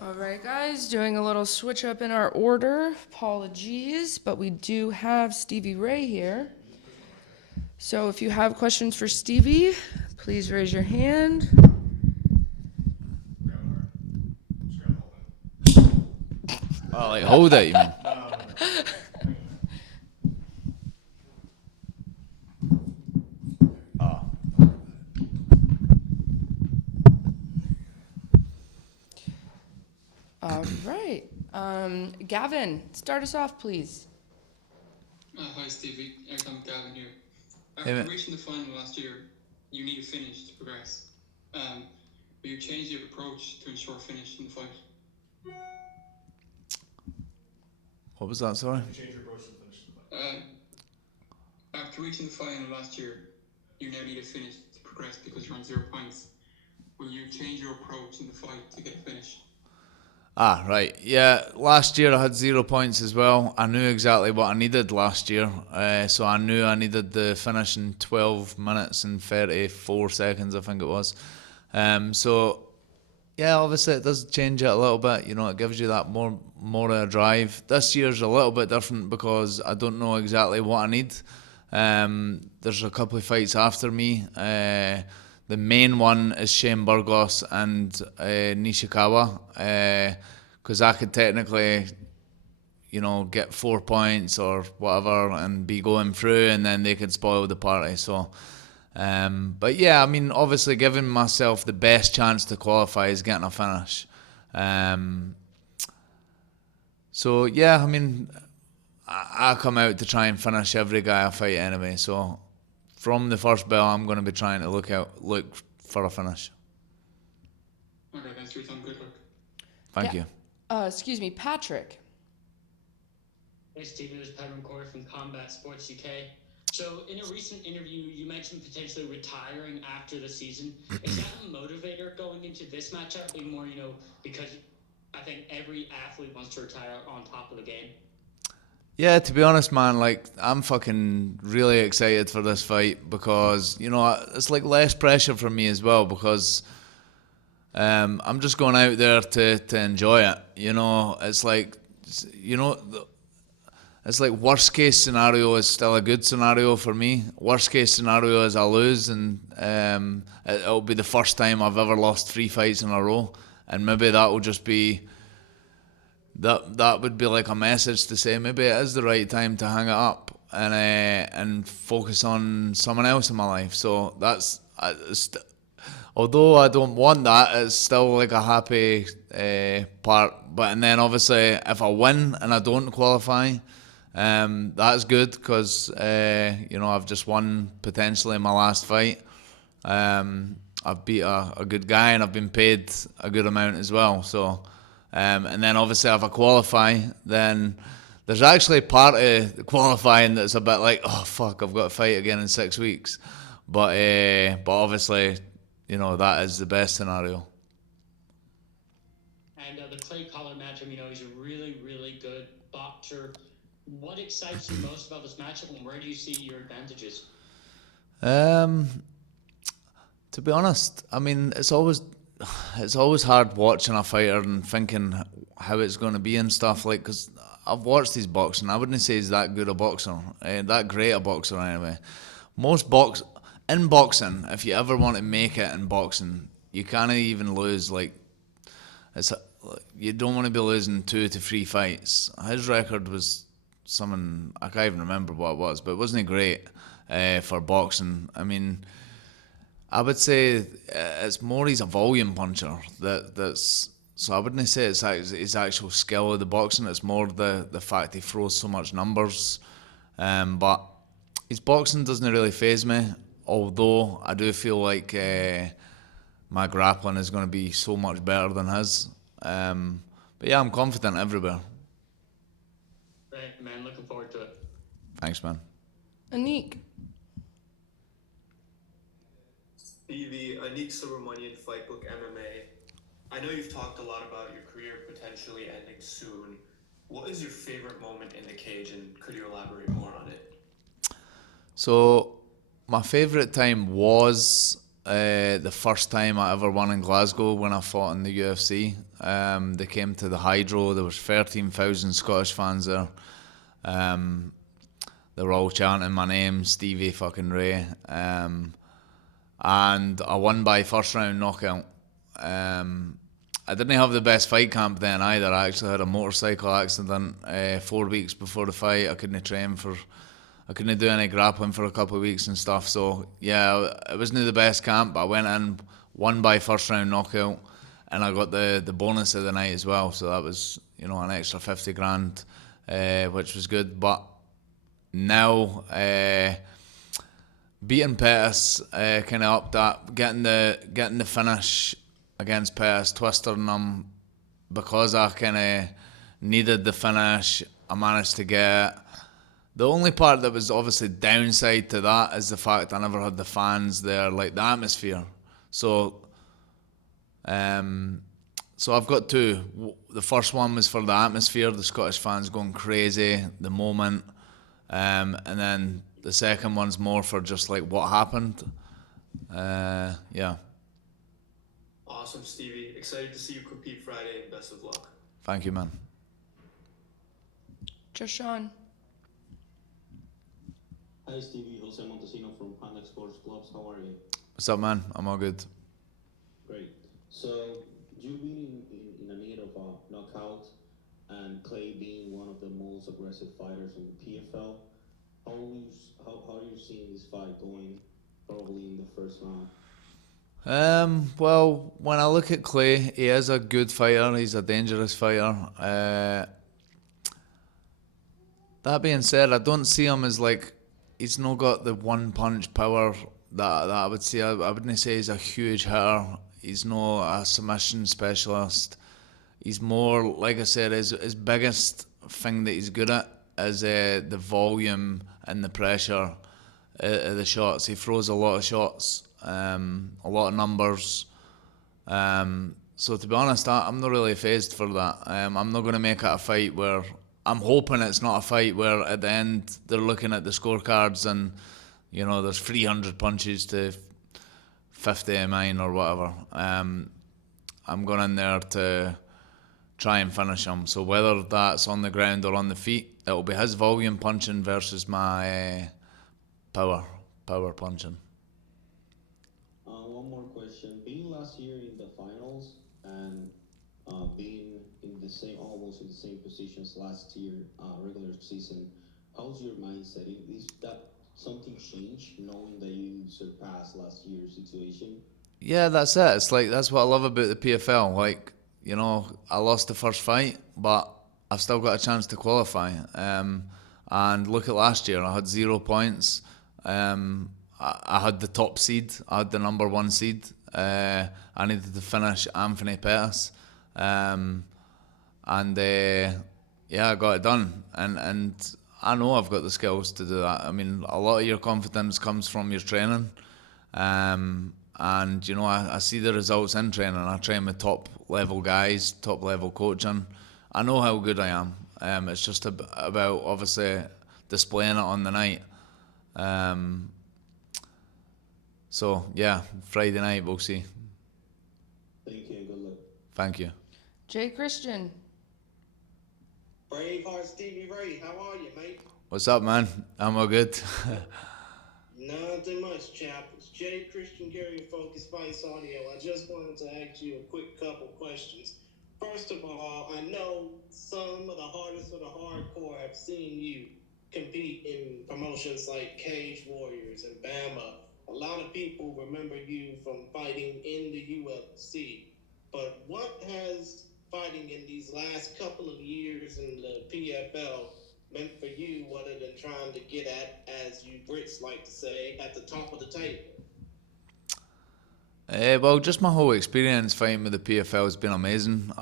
All right, guys, doing a little switch up in our order. Apologies, but we do have Stevie Ray here. So if you have questions for Stevie, please raise your hand. Oh, like hold it, you mean? Oh. All right. Gavin, start us off, please. Hi, Stevie. I'm Gavin here. Hey, After mate. reaching the final last year, you need a finish to progress. Will you change your approach to ensure finish in the fight? What was that, sorry? After reaching the final last year, you now need a finish to progress because you're on 0 points. Will you change your approach in the fight to get a finish? Ah, right. Yeah, last year I had 0 points as well. I knew exactly what I needed last year. So I knew I needed the finish in 12 minutes and 34 seconds, I think it was. So, yeah, obviously it does change it a little bit. You know, it gives you that more drive. This year's a little bit different because I don't know exactly what I need. There's a couple of fights after me. The main one is Shane Burgos and Nishikawa, because I could technically, you know, get 4 points or whatever and be going through, and then they could spoil the party. So, but yeah, I mean, obviously giving myself the best chance to qualify is getting a finish. So yeah, I mean, I come out to try and finish every guy I fight anyway. So from the first bell, I'm going to be trying to look for a finish. Okay, thanks for your time. Good luck. Thank you. Excuse me, Patrick. Hey, Stephen, it's Pat McCoy from Combat Sports UK. So, in a recent interview, you mentioned potentially retiring after the season. Is that a motivator going into this matchup? Be more, because I think every athlete wants to retire on top of the game. Yeah, to be honest, man, like, I'm fucking really excited for this fight because, you know, it's like less pressure for me as well because I'm just going out there to enjoy it. You know, it's like, you know, it's like worst case scenario is still a good scenario for me. Worst case scenario is I lose and it'll be the first time I've ever lost 3 fights in a row. And maybe that will just be... That would be like a message to say maybe it is the right time to hang it up and focus on someone else in my life. So that's although I don't want that, it's still like a happy part. But and then obviously if I win and I don't qualify, that's good because you know, I've just won potentially my last fight. I've beat a good guy and I've been paid a good amount as well. So. And then obviously if I qualify, then there's actually part of the qualifying that's a bit like, oh fuck, I've got to fight again in 6 weeks. But obviously, you know, that is the best scenario. And the Clay Collard matchup, you know, he's a really, really good boxer. What excites you most about this matchup, and where do you see your advantages? To be honest, I mean, it's always hard watching a fighter and thinking how it's going to be and stuff, like, because I've watched his boxing. I wouldn't say he's that good a boxer, that great a boxer anyway. In boxing, if you ever want to make it in boxing, you can't even lose, like, you don't want to be losing 2 to 3 fights. His record was something, I can't even remember what it was, but wasn't great for boxing. I mean, I would say it's more he's a volume puncher. So I wouldn't say it's his actual skill of the boxing. It's more the fact he throws so much numbers. But his boxing doesn't really faze me. Although I do feel like my grappling is going to be so much better than his. But yeah, I'm confident everywhere. Great, man. Looking forward to it. Thanks, man. Anik. Stevie, Anik Subramanian, Fightbook MMA. I know you've talked a lot about your career potentially ending soon. What is your favorite moment in the cage, and could you elaborate more on it? So my favourite time was the first time I ever won in Glasgow when I fought in the UFC. They came to the Hydro. There was 13,000 Scottish fans there. They were all chanting my name, Stevie fucking Ray. And I won by first round knockout. I didn't have the best fight camp then either. I actually had a motorcycle accident 4 weeks before the fight. I couldn't do any grappling for a couple of weeks and stuff. So yeah, it wasn't the best camp, but I went in, won by first round knockout, and I got the bonus of the night as well. So that was, you know, an extra 50 grand, which was good. But now beating Pettis kind of upped that, getting the finish against Pettis, twisting him because I kind of needed the finish. I managed to get. The only part that was obviously downside to that is the fact I never had the fans there, like the atmosphere. So I've got two. The first one was for the atmosphere, the Scottish fans going crazy, the moment, and then the second one's more for just like what happened. Yeah. Awesome, Stevie. Excited to see you compete Friday, and best of luck. Thank you, man. Just Sean. Hi Stevie, Jose Montesino from Panda Sports Clubs. How are you? What's up, man? I'm all good. Great. So you being in the need of a knockout, and Clay being one of the most aggressive fighters in the PFL, how are you seeing this fight going? Probably in the first round. Well, when I look at Clay, he is a good fighter. He's a dangerous fighter. That being said, I don't see him as like, he's not got the one punch power that I would say. I wouldn't say he's a huge hitter. He's not a submission specialist. He's more, like I said, his biggest thing that he's good at is the volume and the pressure of the shots. He throws a lot of shots, a lot of numbers. So to be honest, I'm not really fazed for that. I'm not going to make it a fight where, I'm hoping it's not a fight where at the end they're looking at the scorecards and, you know, there's 300 punches to 50 of mine or whatever. I'm going in there to try and finish him. So whether that's on the ground or on the feet, it'll be his volume punching versus my power punching. One more question. Being last year in the finals and being in the same, almost in the same positions last year, regular season, how's your mindset? Is that something changed knowing that you surpassed last year's situation? Yeah, that's it. It's like, that's what I love about the PFL. Like, you know, I lost the first fight, but I've still got a chance to qualify. And look at last year, I had 0 points. I had the top seed. I had the number 1 seed. I needed to finish Anthony Pettis. Yeah, I got it done. And I know I've got the skills to do that. I mean, a lot of your confidence comes from your training. And, you know, I see the results in training. I train with top level guys, top level coaching. I know how good I am. It's just about obviously displaying it on the night. So, yeah, Friday night, we'll see. Thank you and good luck. Thank you. Jay Christian. Braveheart Stevie Ray, how are you, mate? What's up, man? I'm all good. Nothing much, chap. It's Jay Christian Gary Focus Vice Audio. I just wanted to ask you a quick couple questions. First of all, I know some of the hardest of the hardcore have seen you compete in promotions like Cage Warriors and Bama. A lot of people remember you from fighting in the UFC. But what has fighting in these last couple of years in the PFL meant for you, other than trying to get at, as you Brits like to say, at the top of the table? Well, just my whole experience fighting with the PFL has been amazing.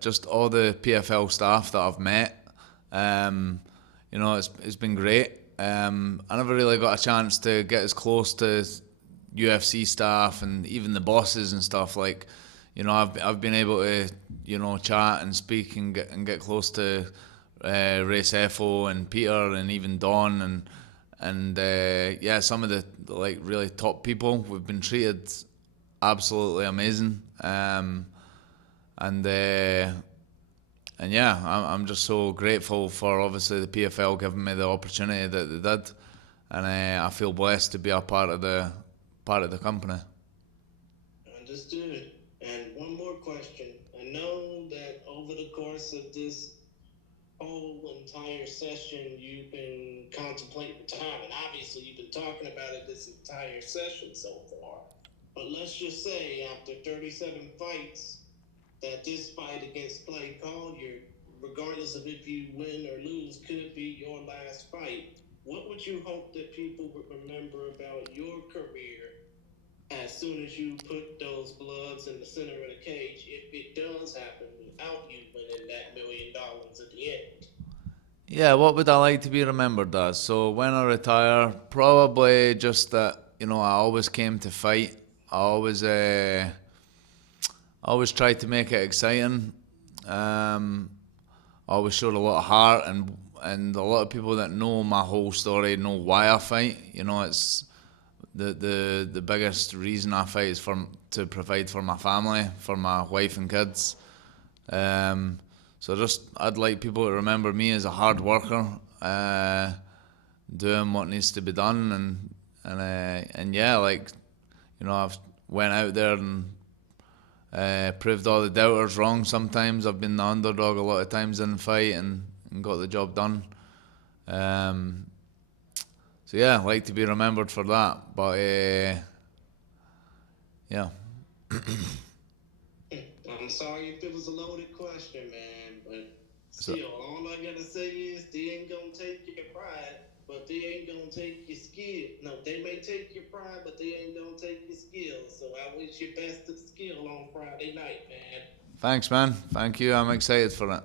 Just all the PFL staff that I've met, you know, it's been great. I never really got a chance to get as close to UFC staff and even the bosses and stuff. Like, you know, I've been able to, you know, chat and speak and get close to Ray Sefo and Peter and even Don and yeah, some of the like really top people, we've been treated absolutely amazing, and yeah, I'm just so grateful for obviously the PFL giving me the opportunity that they did, and I feel blessed to be a part of the company. Understood. And one more question. I know that over the course of this whole entire session, you've been contemplating retirement. Obviously, you've been talking about it this entire session so far. But let's just say after 37 fights, that this fight against Clay Collier, regardless of if you win or lose, could be your last fight. What would you hope that people would remember about your career as soon as you put those gloves in the center of the cage, if it does happen, without you winning that $1 million at the end? Yeah, what would I like to be remembered as? So when I retire, probably just that, you know, I always came to fight. I always tried to make it exciting. I always showed a lot of heart, and a lot of people that know my whole story know why I fight. You know, it's the biggest reason I fight is to provide for my family, for my wife and kids. So I'd like people to remember me as a hard worker, doing what needs to be done, and yeah, like, you know, I've went out there and proved all the doubters wrong. Sometimes I've been the underdog a lot of times in the fight and got the job done. So yeah, I'd like to be remembered for that. But yeah. I'm sorry if it was a loaded question, man, but So- still, all I gotta say is they ain't gonna take your pride, but they ain't gonna take your skill. No, they may take your pride, but they ain't gonna take your skill. So I wish you best of skill on Friday night, man. Thanks, man. Thank you. I'm excited for it.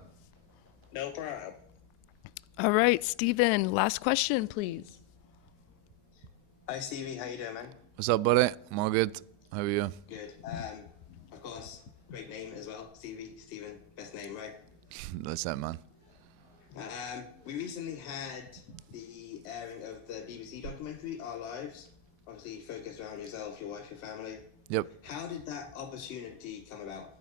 No problem. All right, Steven, last question, please. Hi Stevie, how you doing, man? What's up, buddy? I'm all good. How are you? Good. Of course, great name as well, Stevie. Steven, best name, right? That's it, man. We recently had the airing of the BBC documentary, Our Lives. Obviously focused around yourself, your wife, your family. Yep. How did that opportunity come about?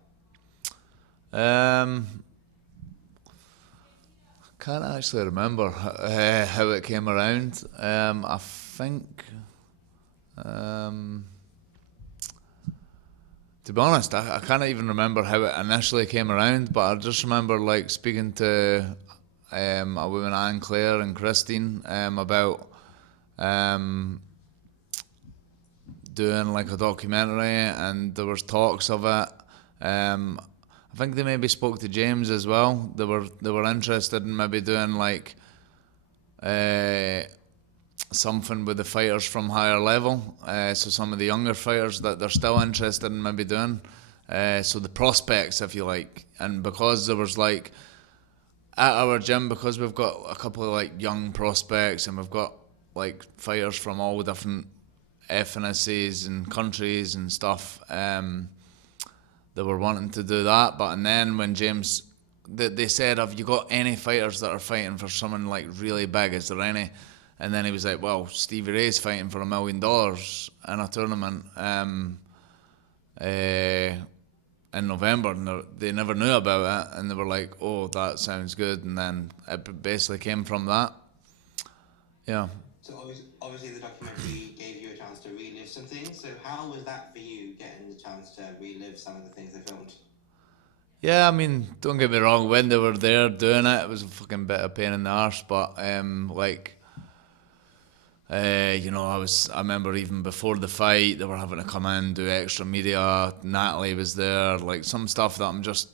Can't actually remember how it came around. I think, to be honest, I can't even remember how it initially came around, but I just remember like speaking to a woman, Anne Claire and Christine, about doing like a documentary, and there was talks of it. I think they maybe spoke to James as well. They were interested in maybe doing like something with the fighters from higher level. So some of the younger fighters that they're still interested in maybe doing. So the prospects, if you like. And because there was like, at our gym, because we've got a couple of like young prospects, and we've got like fighters from all different ethnicities and countries and stuff, they were wanting to do that. But and then when James, they said, have you got any fighters that are fighting for someone like really big? Is there any? And then he was like, well, Stevie Ray's fighting for $1 million in a tournament in November, and they never knew about it, and they were like, oh, that sounds good. And then it basically came from that. Yeah. So obviously the documentary gave you a chance to relive some things. So how was that for you, getting the chance to relive some of the things they filmed? Yeah, I mean, don't get me wrong, when they were there doing it, it was a fucking bit of pain in the arse, but you know, I remember even before the fight, they were having to come in, do extra media. Natalie was there, like some stuff that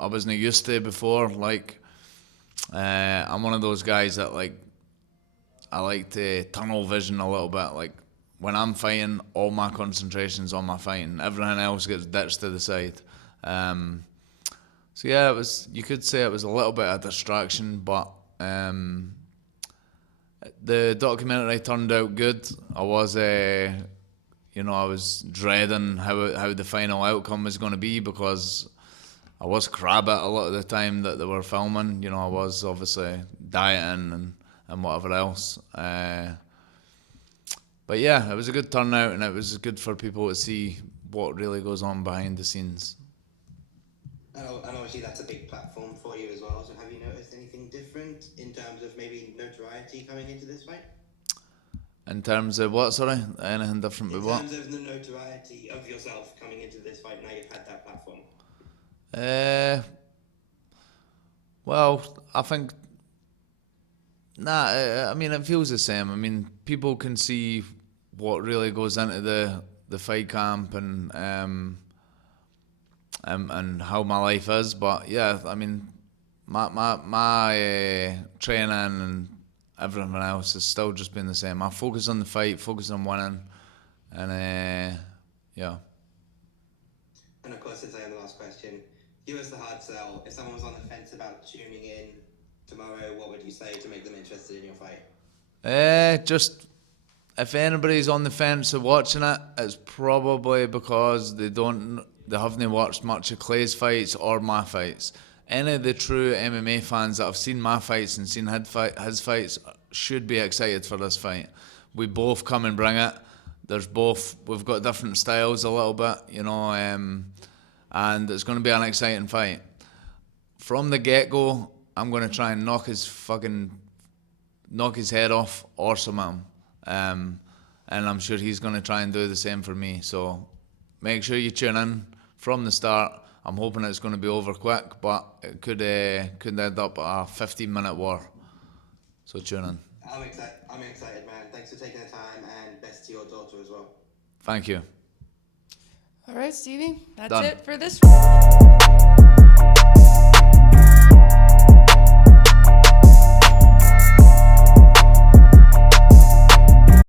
I wasn't used to before. Like, I'm one of those guys that I like to tunnel vision a little bit. Like, when I'm fighting, all my concentration's on my fighting. Everything else gets ditched to the side. So yeah, you could say it was a little bit of a distraction, but the documentary turned out good. I was dreading how the final outcome was going to be, because I was crab it a lot of the time that they were filming. You know, I was obviously dieting and whatever else. But yeah, it was a good turnout, and it was good for people to see what really goes on behind the scenes. And obviously that's a big platform for you as well. So have you noticed anything different in terms of maybe notoriety coming into this fight? In terms of what, sorry? Anything different with what? In terms of the notoriety of yourself coming into this fight, now you've had that platform. Well, I think... I mean, it feels the same. I mean, people can see what really goes into the fight camp and how my life is. But yeah, I mean, my training and everything else has still just been the same. I focus on the fight, focus on winning, and yeah. And of course, since I am the last question, give us the hard sell. If someone was on the fence about tuning in tomorrow, what would you say to make them interested in your fight? Just if anybody's on the fence of watching it, it's probably because they haven't watched much of Clay's fights or my fights. Any of the true MMA fans that have seen my fights and seen his fights should be excited for this fight. We both come and bring it. We've got different styles a little bit, you know, and it's going to be an exciting fight. From the get-go, I'm going to try and knock his head off or something. And I'm sure he's going to try and do the same for me. So make sure you tune in from the start. I'm hoping it's going to be over quick, but it could end up a 15-minute war. So tune in. I'm excited, man. Thanks for taking the time, and best to your daughter as well. Thank you. All right, Stevie, that's Done. it for this one.